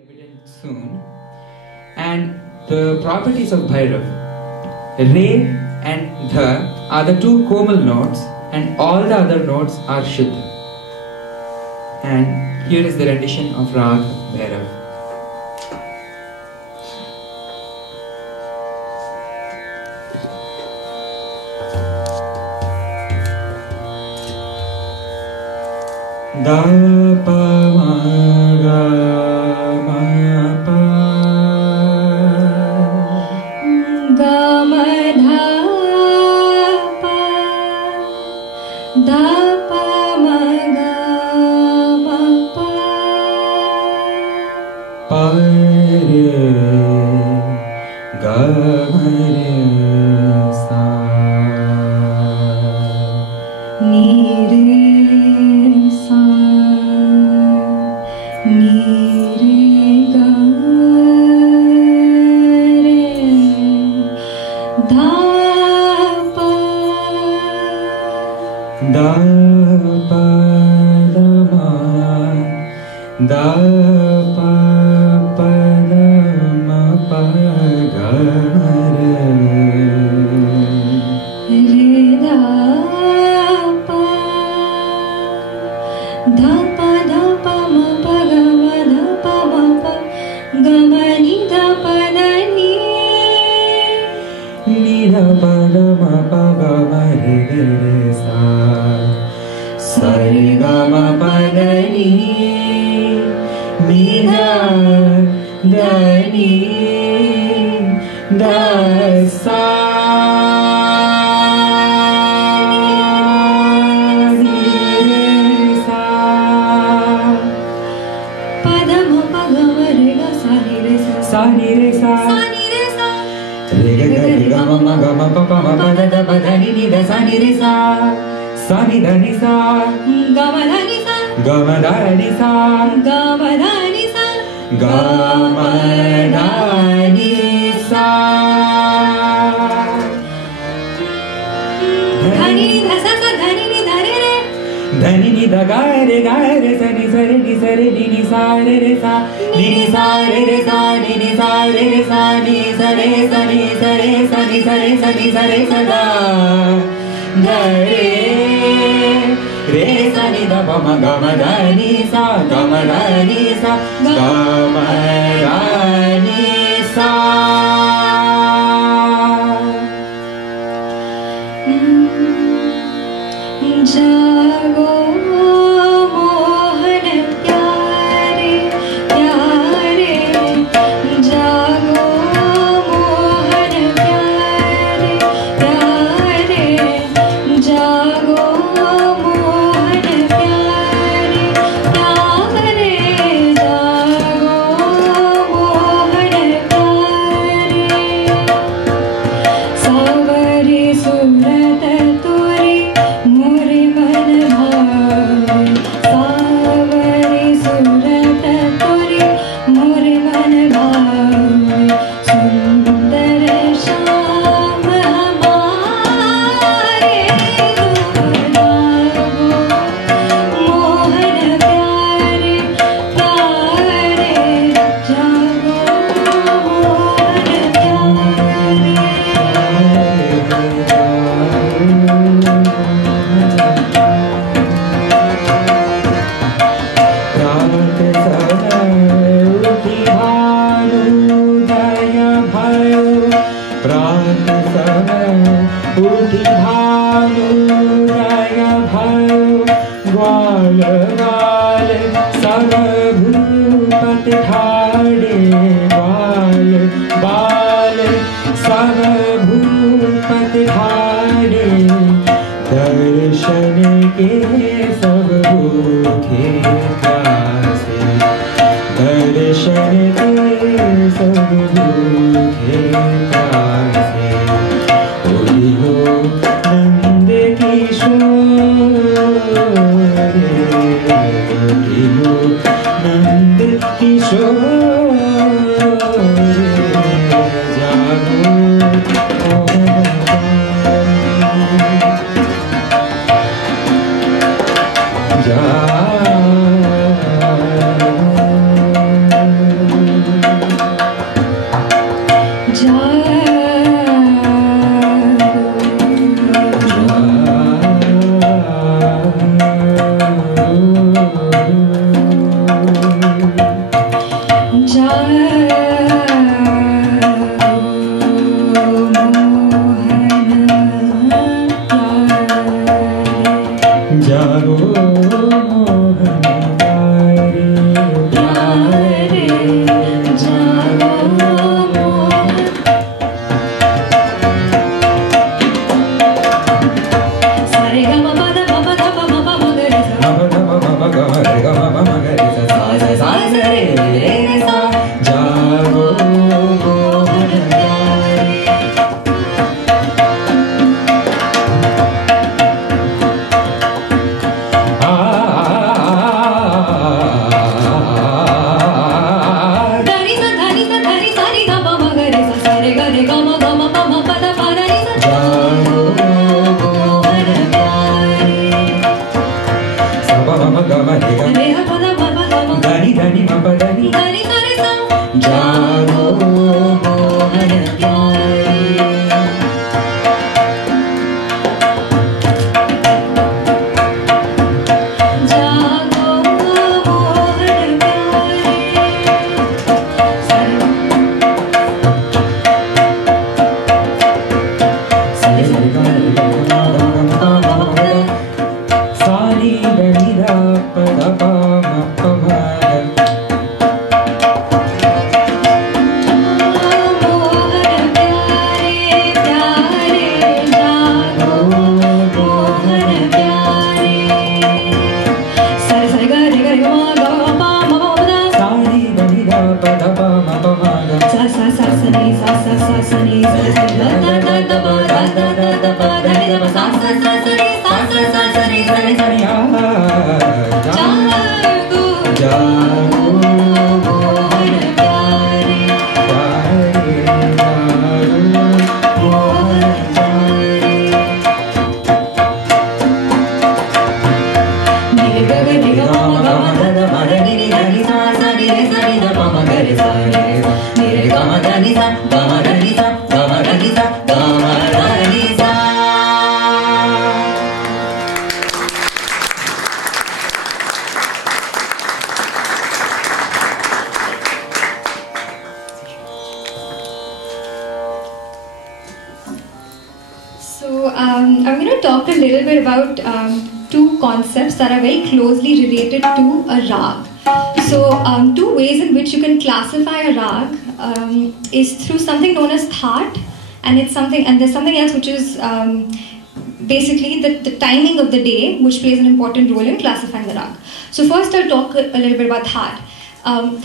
Evident soon. And the properties of Bhairav. Re and Dha are the two Komal notes, and all the other notes are Shuddha. And here is the rendition of Rag Bhairav. Da pa ma ga ma pa ga ma dha pa da pa ma ga ma pa pa re ga ma re sa ni re da pa da ma da pa pa da ma pa ga re da pa da pa ma pa ga ma da pa ma pa ga ma ni da pa da ni da pa da ma pa ga ma re sa sa re ga ma pa da ni mi da da ni da sa ni re sa pa da ma pa ga ma re ga sa ni re sa sa ni re sa re ga ga re ga ma ga ma pa pa ma pa da da pa da ni da sa ni re sa sa ni da ni sa ga ma da ni sa ga ma da ni sa ga ma da ni sa ga ma da ni sa dhani ni dha sa sa dhani ni dha re re dhani ni da ga re sa ni sa re ni sa re sa ni sa re sa ni sa re sa ni sa re sa ni sa re sa ni sa re sa ni sa re sa da da re sa ni da pa ma ga ma da ni sa ga ma da ni sa ga ma da ni sa jago mohan pyare pyare jago mohan pyare pyare jago mohan pyare pyare jago mohan pyare savari surat turi mure man bhave savari surat turi mure man bhave sundar sham hamare mohan pyare pyare jago mohan दर्शन के सब भूखे प्यासे दर्शन के सब भूखे प्यासे होली हो नंद किशोर होली हो नंद किशोर जागो जा Dhani dhani ma pa dhani Dhani sare sa Jago mohan pyare Jago mohan pyare Sare sare ga re ga ma ga ma pa ma pa Sani dhani dha pa dha pa ma pa ma dha mohan pyare pyare jago mohan pyare sare sare ga re ga ma ga ma pa ma pa da Sani dhani dha pa dha pa ma pa ma dha sa sa sa sa ni sa sa sa sa ni sa sa da da da da pa da da da da pa da ni da pa sa sa sa sa ni sa sa sa sa ni sa ni sa ni jago Jago mohan pyare mohan pyare ni ga ga ni ga ma ga ma da da ma da ni ni da ni sa sa ni re sa ni da pa ma ga re sa ni re sa ni re ga ma da ni sa ga ma da ni sa ga ma da ni sa ga ma da ni sa. So I'm going to talk a little bit about two concepts that are very closely related to a rag. So two ways in which you can classify a rag is through something known as thaat, and there's something else which is basically the timing of the day, which plays an important role in classifying the rag. So first I'll talk a little bit about thaat.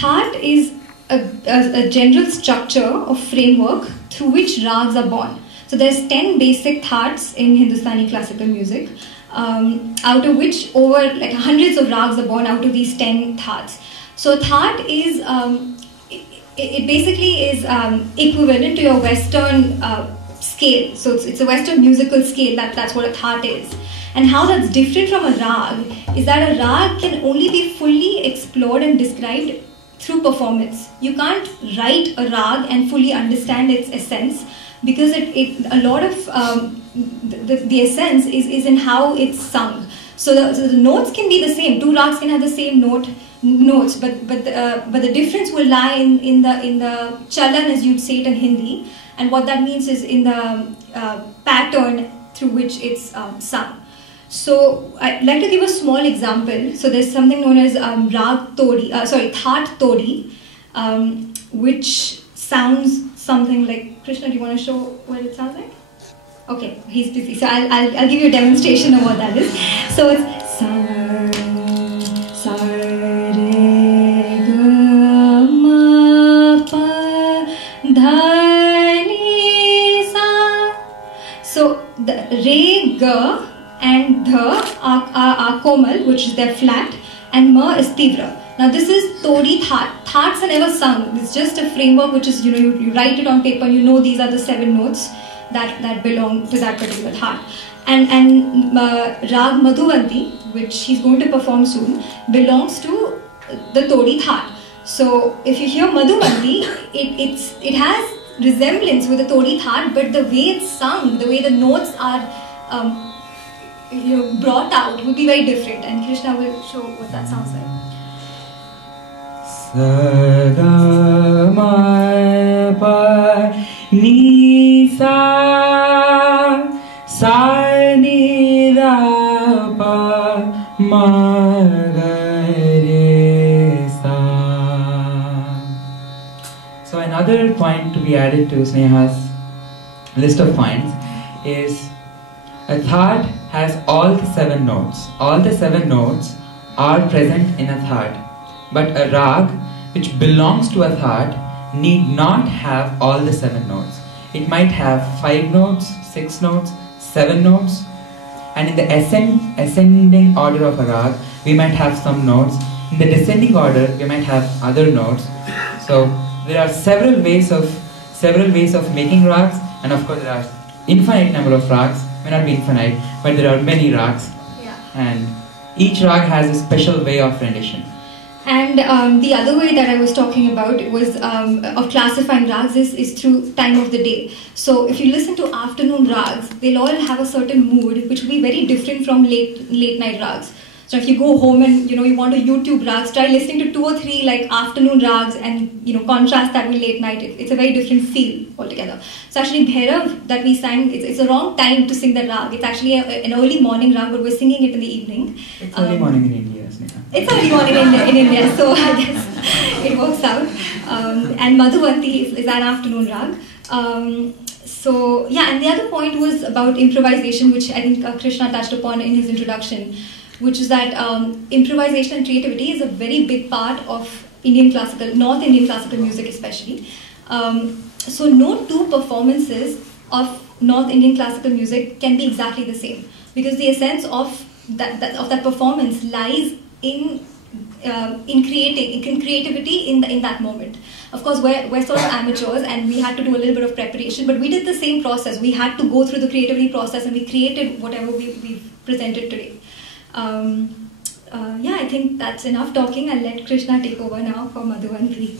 Thaat is a general structure or framework through which rags are born. So there's 10 basic thats in Hindustani classical music, out of which over like hundreds of rags are born out of these 10 thats. So a that is, it basically is equivalent to your Western scale. So it's a Western musical scale, that's what a that is. And how that's different from a rag is that a rag can only be fully explored and described through performance. You can't write a rag and fully understand its essence, because a lot of the essence is in how it's sung. So the notes can be the same. Two rags can have the same notes, but the difference will lie in the chalan, as you'd say it in Hindi, and what that means is in the pattern through which it's sung. So I'd like to give a small example. So there's something known as thaat todi, which sounds something like, Krishna, do you want to show what it sounds like? Okay, he's busy. So I'll give you a demonstration of what that is. So it's sar, sar, re, ga, ma, pa, dha, ni, sa. So the re, ga and dha are komal, which is their flat, and ma is tivra. Now this is todi thaat. Thats are never sung. It's just a framework which is, you write it on paper, these are the 7 notes that belong to that particular thaat. And Rag Madhuvanti, which he's going to perform soon, belongs to the todi thaat. So if you hear Madhuvanti, it has resemblance with the todi thaat, but the way it's sung, the way the notes are brought out would be very different. And Krishna will show what that sounds like. Sa ga ma pa ni sa ni ra pa ma ga re sa. So another point to be added to Sneha's list of points is a thaat has all the 7 notes. All the 7 notes are present in a thaat. But a rag which belongs to a thaat need not have all the 7 notes. It might have 5 notes, 6 notes, 7 notes, and in the ascending order of a rag, we might have some notes. In the descending order, we might have other notes. So there are several ways of making rags, and of course there are infinite number of rags. May not be infinite, but there are many rags, Yeah. and each rag has a special way of rendition. And the other way that I was talking about was of classifying rags is through time of the day. So if you listen to afternoon rags, they'll all have a certain mood which will be very different from late night rags. So if you go home and you want to YouTube rags, try listening to 2 or 3 like afternoon rags and contrast that with late night. It's a very different feel altogether. So actually Bhairav that we sang, it's the wrong time to sing that rag. It's actually an early morning rag, but we're singing it in the evening. It's early morning in India, Sneha. It's early morning in India, so I guess it works out. And Madhuvanti is an afternoon rag. So yeah, and the other point was about improvisation, which I think Krishna touched upon in his introduction, which is that improvisation and creativity is a very big part of North Indian classical music especially. So no two performances of North Indian classical music can be exactly the same, because the essence of that performance lies in creativity in that moment. Of course, we're sort of amateurs and we had to do a little bit of preparation, but we did the same process. We had to go through the creativity process and we created whatever we've presented today. Yeah, I think that's enough talking. I'll let Krishna take over now for Madhuvanti.